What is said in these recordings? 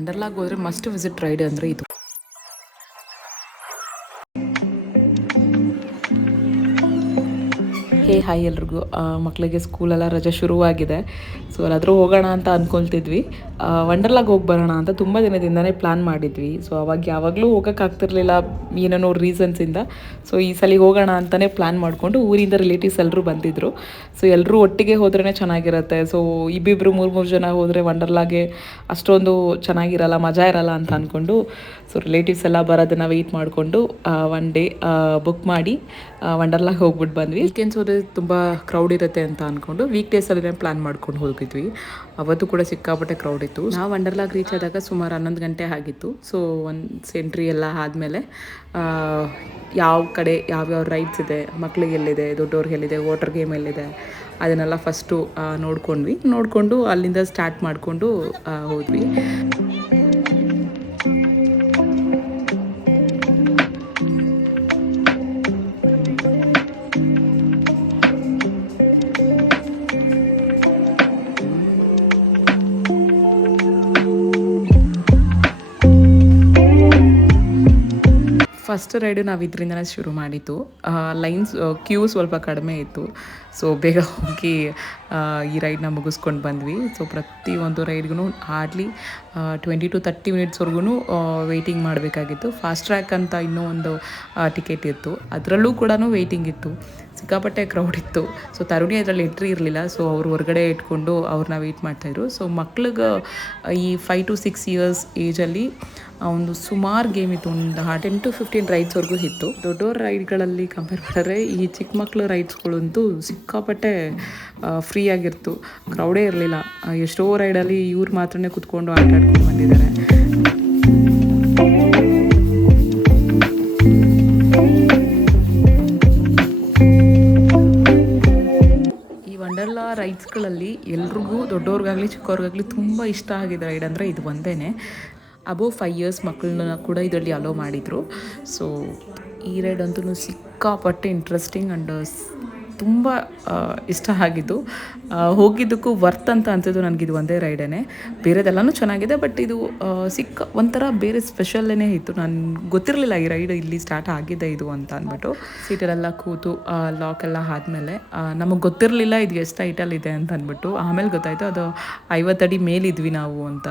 ವಂಡರ್ಲಾಗ್ ಹೋದರೆ must visit ride ಅಂದರೆ ಇದು. ಹಾಯ್ ಎಲ್ರಿಗೂ. ಮಕ್ಕಳಿಗೆ ಸ್ಕೂಲೆಲ್ಲ ರಜೆ ಶುರುವಾಗಿದೆ. ಸೊ ಅಲ್ಲಾದರೂ ಹೋಗೋಣ ಅಂತ ಅಂದ್ಕೊಳ್ತಿದ್ವಿ. ವಂಡರ್ಲಾಗ್ ಹೋಗಿ ಬರೋಣ ಅಂತ ತುಂಬ ದಿನದಿಂದನೇ ಪ್ಲ್ಯಾನ್ ಮಾಡಿದ್ವಿ. ಸೊ ಅವಾಗ ಯಾವಾಗಲೂ ಹೋಗೋಕ್ಕಾಗ್ತಿರ್ಲಿಲ್ಲ ಏನೇನೋ ರೀಸನ್ಸಿಂದ. ಸೊ ಈ ಸಲ ಹೋಗೋಣ ಅಂತಲೇ ಪ್ಲ್ಯಾನ್ ಮಾಡಿಕೊಂಡು ಊರಿಂದ ರಿಲೇಟಿವ್ಸ್ ಎಲ್ಲರೂ ಬಂದಿದ್ದರು. ಸೊ ಎಲ್ಲರೂ ಒಟ್ಟಿಗೆ ಹೋದ್ರೇ ಚೆನ್ನಾಗಿರುತ್ತೆ. ಸೊ ಇಬ್ಬಿಬ್ಬರು ಮೂರು ಜನ ಹೋದರೆ ವಂಡರ್ಲಾಗೆ ಅಷ್ಟೊಂದು ಚೆನ್ನಾಗಿರಲ್ಲ, ಮಜಾ ಇರಲ್ಲ ಅಂತ ಅಂದ್ಕೊಂಡು ಸೊ ರಿಲೇಟಿವ್ಸ್ ಎಲ್ಲ ಬರೋದನ್ನು ವೆಯ್ಟ್ ಮಾಡಿಕೊಂಡು ಒನ್ ಡೇ ಬುಕ್ ಮಾಡಿ ವಂಡರ್ಲಾಗ್ ಹೋಗ್ಬಿಟ್ಟು ಬಂದ್ವಿ. ವೀಕೆಂಡ್ಸ್ ಹೋದರೆ ತುಂಬ ಕ್ರೌಡ್ ಇರುತ್ತೆ ಅಂತ ಅಂದ್ಕೊಂಡು ವೀಕ್ ಡೇಸಲ್ಲೇ ಪ್ಲ್ಯಾನ್ ಮಾಡ್ಕೊಂಡು ಹೋಗಿದ್ವಿ. ಅವತ್ತು ಕೂಡ ಸಿಕ್ಕಾಪಟ್ಟೆ ಕ್ರೌಡ್ ಇತ್ತು. ನಾವು ವಂಡರ್ಲಾಗ್ ರೀಚ್ ಆದಾಗ ಸುಮಾರು 11 ಗಂಟೆ ಆಗಿತ್ತು. ಸೊ ಒಂದು ಎಂಟ್ರಿ ಎಲ್ಲ ಆದಮೇಲೆ ಯಾವ ಕಡೆ ಯಾವ್ಯಾವ ರೈಡ್ಸ್ ಇದೆ, ಮಕ್ಳಿಗೆ ಎಲ್ಲಿದೆ, ದೊಡ್ಡವ್ರಿಗೆ ಎಲ್ಲಿದೆ, ವಾಟರ್ ಗೇಮ್ ಎಲ್ಲಿದೆ ಅದನ್ನೆಲ್ಲ ಫಸ್ಟು ನೋಡಿಕೊಂಡು ಅಲ್ಲಿಂದ ಸ್ಟಾರ್ಟ್ ಮಾಡಿಕೊಂಡು ಹೋದ್ವಿ. ಫಸ್ಟ್ ರೈಡು ನಾವು ಇದರಿಂದನೇ ಶುರು ಮಾಡಿದ್ದು. ಲೈನ್ಸ್ ಕ್ಯೂ ಸ್ವಲ್ಪ ಕಡಿಮೆ ಇತ್ತು. ಸೊ ಬೇಗ ಹೋಗಿ ಈ ರೈಡ್ನ ಮುಗಿಸ್ಕೊಂಡು ಬಂದ್ವಿ. ಸೊ ಪ್ರತಿಯೊಂದು ರೈಡ್ಗೂ ಹಾರ್ಡ್ಲಿ 20 to 30 ಮಿನಿಟ್ಸ್ವರೆಗೂ ವೆಯ್ಟಿಂಗ್ ಮಾಡಬೇಕಾಗಿತ್ತು. ಫಾಸ್ಟ್ ಟ್ರ್ಯಾಕ್ ಅಂತ ಇನ್ನೂ ಒಂದು ಟಿಕೆಟ್ ಇತ್ತು, ಅದರಲ್ಲೂ ಕೂಡ ವೆಯ್ಟಿಂಗ್ ಇತ್ತು. ಸಿಕ್ಕಾಪಟ್ಟೆ ಕ್ರೌಡ್ ಇತ್ತು. ಸೊ ತರುಣಿ ಅದರಲ್ಲಿ ಎಂಟ್ರಿ ಇರಲಿಲ್ಲ. ಸೊ ಅವ್ರು ಹೊರಗಡೆ ಇಟ್ಕೊಂಡು ಅವ್ರನ್ನ ವೆಯ್ಟ್ ಮಾಡ್ತಾಯಿದ್ರು. ಸೊ ಮಕ್ಳಿಗೆ ಈ 5 to 6 ಇಯರ್ಸ್ ಏಜಲ್ಲಿ ಒಂದು ಸುಮಾರು ಗೇಮ್ ಇತ್ತು. ಒಂದು 10 to 15 ರೈಡ್ಸ್ವರೆಗೂ ಇತ್ತು. ದೊಡ್ಡವ್ರ ರೈಡ್ಗಳಲ್ಲಿ ಕಂಪೇರ್ ಮಾಡಿದ್ರೆ ಈ ಚಿಕ್ಕ ಮಕ್ಳು ರೈಡ್ಸ್ಗಳಂತೂ ಸಿಕ್ಕಾಪಟ್ಟೆ ಫ್ರೀ ಆಗಿತ್ತು, ಕ್ರೌಡೇ ಇರಲಿಲ್ಲ. ಎಷ್ಟೋ ರೈಡಲ್ಲಿ ಇವ್ರು ಮಾತ್ರನೇ ಕುತ್ಕೊಂಡು ಆಟ ಆಡ್ಕೊಂಡು ಬಂದಿದ್ದಾರೆ. ವಂಡರ್ಲಾ ರೈಡ್ಸ್ಗಳಲ್ಲಿ ಎಲ್ರಿಗೂ ದೊಡ್ಡವ್ರಿಗಾಗಲಿ ಚಿಕ್ಕವ್ರಿಗಾಗಲಿ ತುಂಬ ಇಷ್ಟ ಆಗಿದ್ದ ರೈಡ್ ಅಂದರೆ ಇದು ಒಂದೇ. ಅಬೋವ್ 5 ಇಯರ್ಸ್ ಮಕ್ಕಳನ್ನ ಕೂಡ ಇದರಲ್ಲಿ ಅಲೋ ಮಾಡಿದರು. ಸೊ ಈ ರೈಡ್ ಅಂತೂ ಸಿಕ್ಕಾಪಟ್ಟೆ ಇಂಟ್ರೆಸ್ಟಿಂಗ್ ಆ್ಯಂಡ್ ತುಂಬ ಇಷ್ಟ ಆಗಿದ್ದು. ಹೋಗಿದ್ದಕ್ಕೂ ವರ್ತ್ ಅಂತ ಅನ್ಸಿದ್ದು ನನಗಿದು ಒಂದೇ ರೈಡೇ. ಬೇರೆದೆಲ್ಲನೂ ಚೆನ್ನಾಗಿದೆ, ಬಟ್ ಇದು ಒಂಥರ ಬೇರೆ ಸ್ಪೆಷಲ್ಲೇ ಇತ್ತು. ನಾನು ಗೊತ್ತಿರಲಿಲ್ಲ ಈ ರೈಡ್ ಇಲ್ಲಿ ಸ್ಟಾರ್ಟ್ ಆಗಿದೆ ಇದು ಅಂತ ಅಂದ್ಬಿಟ್ಟು. ಸೀಟಲ್ಲೆಲ್ಲ ಕೂತು ಲಾಕ್ ಎಲ್ಲ ಆದಮೇಲೆ ನಮಗೆ ಗೊತ್ತಿರಲಿಲ್ಲ ಇದು ಎಷ್ಟು ಹೈಟಲ್ಲಿದೆ ಅಂತ ಅಂದ್ಬಿಟ್ಟು. ಆಮೇಲೆ ಗೊತ್ತಾಯಿತು ಅದು 50 ಅಡಿ ಮೇಲಿದ್ವಿ ನಾವು ಅಂತ.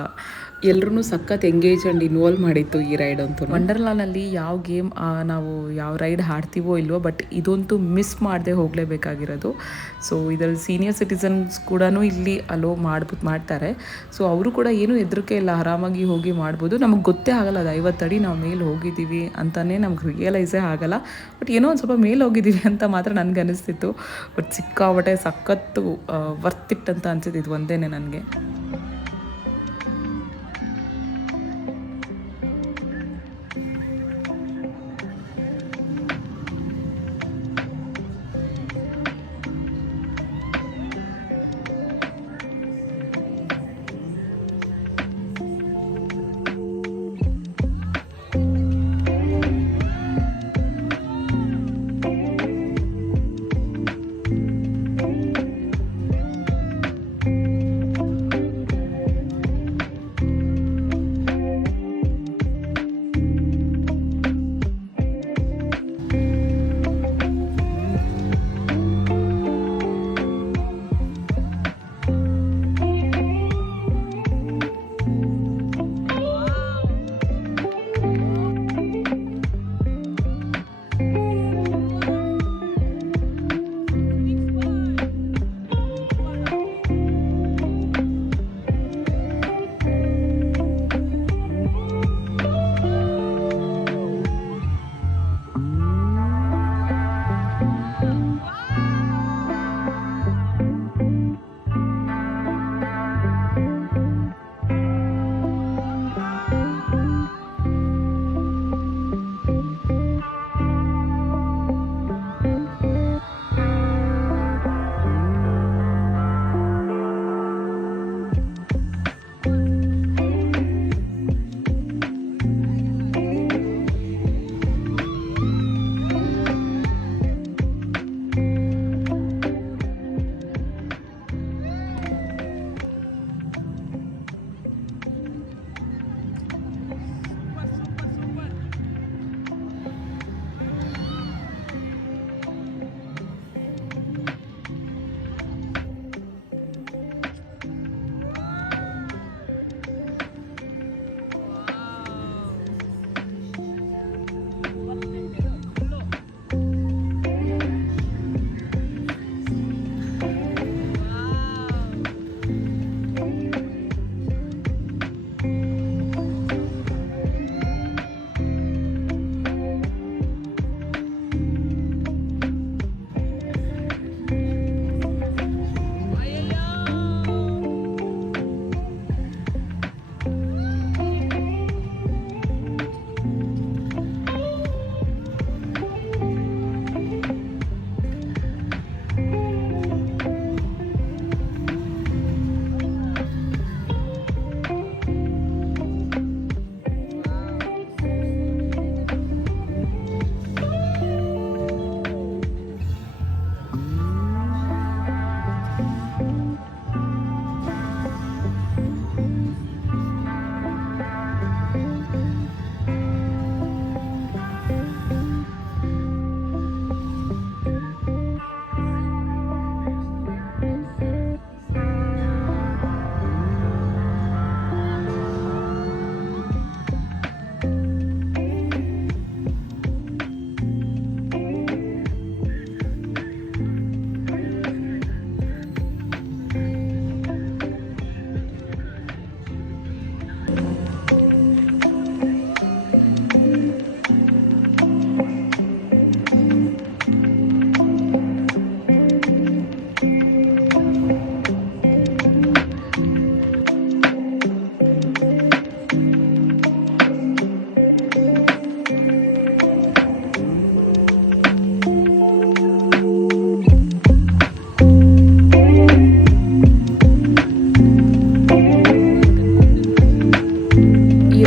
ಎಲ್ಲರೂ ಸಖತ್ ಎಂಗೇಜ್ ಆ್ಯಂಡ್ ಇನ್ವಾಲ್ವ್ ಮಾಡಿತ್ತು ಈ ರೈಡ್ ಅಂತೂ. ವಂಡರ್ಲಾನಲ್ಲಿ ಯಾವ ಗೇಮ್ ನಾವು ಯಾವ ರೈಡ್ ಆಡ್ತೀವೋ ಇಲ್ವೋ, ಬಟ್ ಇದಂತೂ ಮಿಸ್ ಮಾಡದೆ ಹೋಗಲೇಬೇಕಾಗಿರೋದು. ಸೊ ಇದರಲ್ಲಿ ಸೀನಿಯರ್ ಸಿಟಿಸನ್ಸ್ ಕೂಡ ಇಲ್ಲಿ ಅಲೋ ಮಾಡ್ತಾರೆ. ಸೊ ಅವರು ಕೂಡ ಏನೂ ಹೆದರಿಕೆ ಇಲ್ಲ, ಆರಾಮಾಗಿ ಹೋಗಿ ಮಾಡ್ಬೋದು. ನಮಗೆ ಗೊತ್ತೇ ಆಗಲ್ಲ ಅದು 50 ಅಡಿ ನಾವು ಮೇಲೆ ಹೋಗಿದ್ದೀವಿ ಅಂತಲೇ ನಮ್ಗೆ ರಿಯಲೈಸೇ ಆಗಲ್ಲ. ಬಟ್ ಏನೋ ಒಂದು ಸ್ವಲ್ಪ ಮೇಲೆ ಹೋಗಿದ್ದೀವಿ ಅಂತ ಮಾತ್ರ ನನಗೆ ಅನಿಸ್ತಿತ್ತು. ಬಟ್ ಸಿಕ್ಕಾಬಟ್ಟೆ ಸಖತ್ತು ವರ್ತ್ ಇಟ್ ಅಂತ ಅನ್ಸಿದ್ದು ಇದು ಒಂದೇ ನನಗೆ.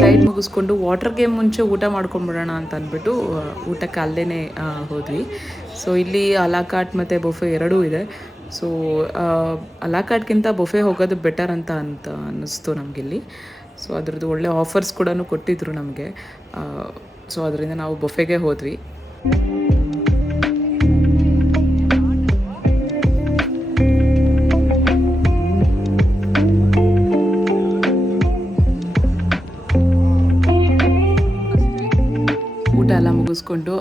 ರೈಡ್ ಮುಗಿಸ್ಕೊಂಡು ವಾಟರ್ ಗೇಮ್ ಮುಂಚೆ ಊಟ ಮಾಡ್ಕೊಂಡ್ಬಿಡೋಣ ಅಂತ ಅಂದ್ಬಿಟ್ಟು ಊಟಕ್ಕೆ ಅಲ್ಲೇ ಹೋದ್ವಿ. ಸೊ ಇಲ್ಲಿ ಅಲಾಕಾಟ್ ಮತ್ತು ಬೊಫೆ ಎರಡೂ ಇದೆ. ಸೊ ಅಲಾಕಾಟ್ಗಿಂತ ಬೊಫೆ ಹೋಗೋದು ಬೆಟರ್ ಅಂತ ಅನ್ನಿಸ್ತು ನಮಗಿಲ್ಲಿ. ಸೊ ಅದರದ್ದು ಒಳ್ಳೆ ಆಫರ್ಸ್ ಕೂಡ ಕೊಟ್ಟಿದ್ದರು ನಮಗೆ. ಸೊ ಅದರಿಂದ ನಾವು ಬೊಫೆಗೆ ಹೋದ್ವಿ. ಊಟ ಎಲ್ಲ ಮುಗಿಸ್ಕೊಂಡು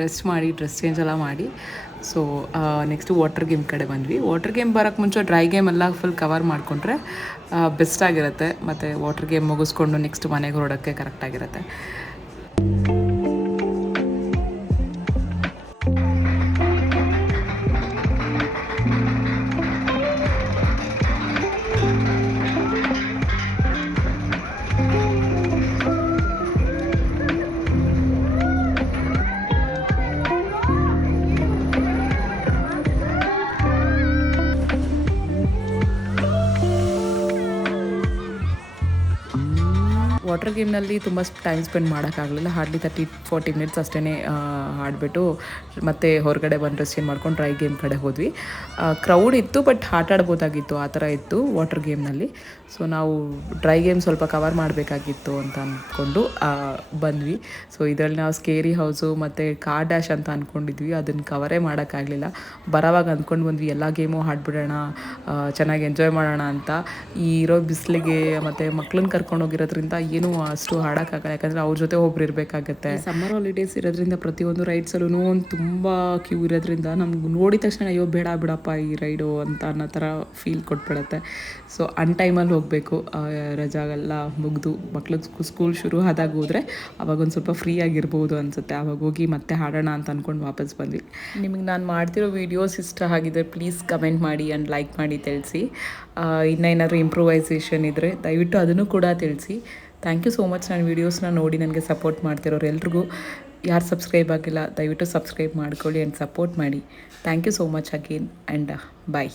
ರೆಸ್ಟ್ ಮಾಡಿ ಡ್ರೆಸ್ ಚೇಂಜ್ ಎಲ್ಲ ಮಾಡಿ ಸೊ ನೆಕ್ಸ್ಟು ವಾಟರ್ ಗೇಮ್ ಕಡೆ ಬಂದ್ವಿ. ವಾಟರ್ ಗೇಮ್ ಬರೋಕ್ಕೆ ಮುಂಚೆ ಡ್ರೈ ಗೇಮ್ ಎಲ್ಲ ಫುಲ್ ಕವರ್ ಮಾಡಿಕೊಂಡ್ರೆ ಬೆಸ್ಟ್ ಆಗಿರುತ್ತೆ. ಮತ್ತು ವಾಟರ್ ಗೇಮ್ ಮುಗಿಸ್ಕೊಂಡು ನೆಕ್ಸ್ಟ್ ಮನೆಗೆ ಹೊರಡೋಕ್ಕೆ ಕರೆಕ್ಟಾಗಿರುತ್ತೆ. ವಾಟರ್ ಗೇಮ್ನಲ್ಲಿ ತುಂಬ ಟೈಮ್ ಸ್ಪೆಂಡ್ ಮಾಡೋಕ್ಕಾಗಲಿಲ್ಲ. ಹಾರ್ಡ್ಲಿ 30-40 ಮಿನಿಟ್ಸ್ ಅಷ್ಟೇ ಆಡಿಬಿಟ್ಟು ಮತ್ತೆ ಹೊರಗಡೆ ಬಂದು ಡ್ರೆಸ್ ಚೇಂಜ್ ಮಾಡ್ಕೊಂಡು ಡ್ರೈ ಗೇಮ್ ಕಡೆ ಹೋದ್ವಿ. ಕ್ರೌಡ್ ಇತ್ತು, ಬಟ್ ಆಟ ಆಡ್ಬೋದಾಗಿತ್ತು, ಆ ಥರ ಇತ್ತು ವಾಟರ್ ಗೇಮ್ನಲ್ಲಿ. ಸೊ ನಾವು ಡ್ರೈ ಗೇಮ್ ಸ್ವಲ್ಪ ಕವರ್ ಮಾಡಬೇಕಾಗಿತ್ತು ಅಂತ ಅಂದ್ಕೊಂಡು ಬಂದ್ವಿ. ಸೊ ಇದರಲ್ಲಿ ನಾವು ಸ್ಕೇರಿ ಹೌಸು ಮತ್ತು ಕಾರ್ ಡ್ಯಾಶ್ ಅಂತ ಅಂದ್ಕೊಂಡಿದ್ವಿ, ಅದನ್ನು ಕವರೇ ಮಾಡೋಕ್ಕಾಗಲಿಲ್ಲ. ಬರೋವಾಗ ಅಂದ್ಕೊಂಡು ಬಂದ್ವಿ ಎಲ್ಲ ಗೇಮು ಆಡ್ಬಿಡೋಣ, ಚೆನ್ನಾಗಿ ಎಂಜಾಯ್ ಮಾಡೋಣ ಅಂತ. ಈ ಇರೋ ಬಿಸಿಲಿಗೆ ಮತ್ತು ಮಕ್ಳನ್ನ ಕರ್ಕೊಂಡು ಹೋಗಿರೋದ್ರಿಂದ ಏನೂ ಅಷ್ಟು ಆಡೋಕ್ಕಾಗಲ್ಲ, ಯಾಕಂದರೆ ಅವ್ರ ಜೊತೆ ಒಬ್ರು ಇರಬೇಕಾಗತ್ತೆ. ಸಮ್ಮರ್ ಹಾಲಿಡೇಸ್ ಇರೋದ್ರಿಂದ ಪ್ರತಿಯೊಂದು ರೈಡ್ಸಲ್ಲೂ ಒಂದು ತುಂಬ ಕ್ಯೂ ಇರೋದ್ರಿಂದ ನಮ್ಗೆ ನೋಡಿದ ತಕ್ಷಣ ಅಯ್ಯೋ ಬೇಡ ಬಿಡಪ್ಪ ಈ ರೈಡು ಅಂತ ಅನ್ನೋ ಥರ ಫೀಲ್ ಕೊಟ್ಬಿಡತ್ತೆ. ಸೊ ಅನ್ ಟೈಮಲ್ಲಿ ಹೋಗಬೇಕು, ರಜಾಗೆಲ್ಲ ಮುಗಿದು ಮಕ್ಳಿಗೆ ಸ್ಕೂಲ್ ಶುರು ಆದಾಗ ಹೋದರೆ ಅವಾಗೊಂದು ಸ್ವಲ್ಪ ಫ್ರೀ ಆಗಿರ್ಬೋದು ಅನಿಸುತ್ತೆ. ಆವಾಗ ಹೋಗಿ ಮತ್ತೆ ಹಾಡೋಣ ಅಂತ ಅಂದ್ಕೊಂಡು ವಾಪಸ್ ಬಂದ್ವಿ. ನಿಮಗೆ ನಾನು ಮಾಡ್ತಿರೋ ವೀಡಿಯೋಸ್ ಇಷ್ಟ ಆಗಿದ್ರೆ ಪ್ಲೀಸ್ ಕಮೆಂಟ್ ಮಾಡಿ ಆ್ಯಂಡ್ ಲೈಕ್ ಮಾಡಿ ತಿಳಿಸಿ. ಇನ್ನೇನಾದರೂ ಇಂಪ್ರೂವೈಸೇಷನ್ ಇದ್ದರೆ ದಯವಿಟ್ಟು ಅದನ್ನು ಕೂಡ ತಿಳಿಸಿ. Thank you so much. ನಾನು ವೀಡಿಯೋಸ್ನ ನೋಡಿ ನನಗೆ ಸಪೋರ್ಟ್ ಮಾಡ್ತಿರೋರು ಎಲ್ರಿಗೂ. ಯಾರು ಸಬ್ಸ್ಕ್ರೈಬ್ ಆಗಿಲ್ಲ ದಯವಿಟ್ಟು ಸಬ್ಸ್ಕ್ರೈಬ್ ಮಾಡ್ಕೊಳ್ಳಿ ಆ್ಯಂಡ್ ಸಪೋರ್ಟ್ ಮಾಡಿ. Thank you so much again and bye.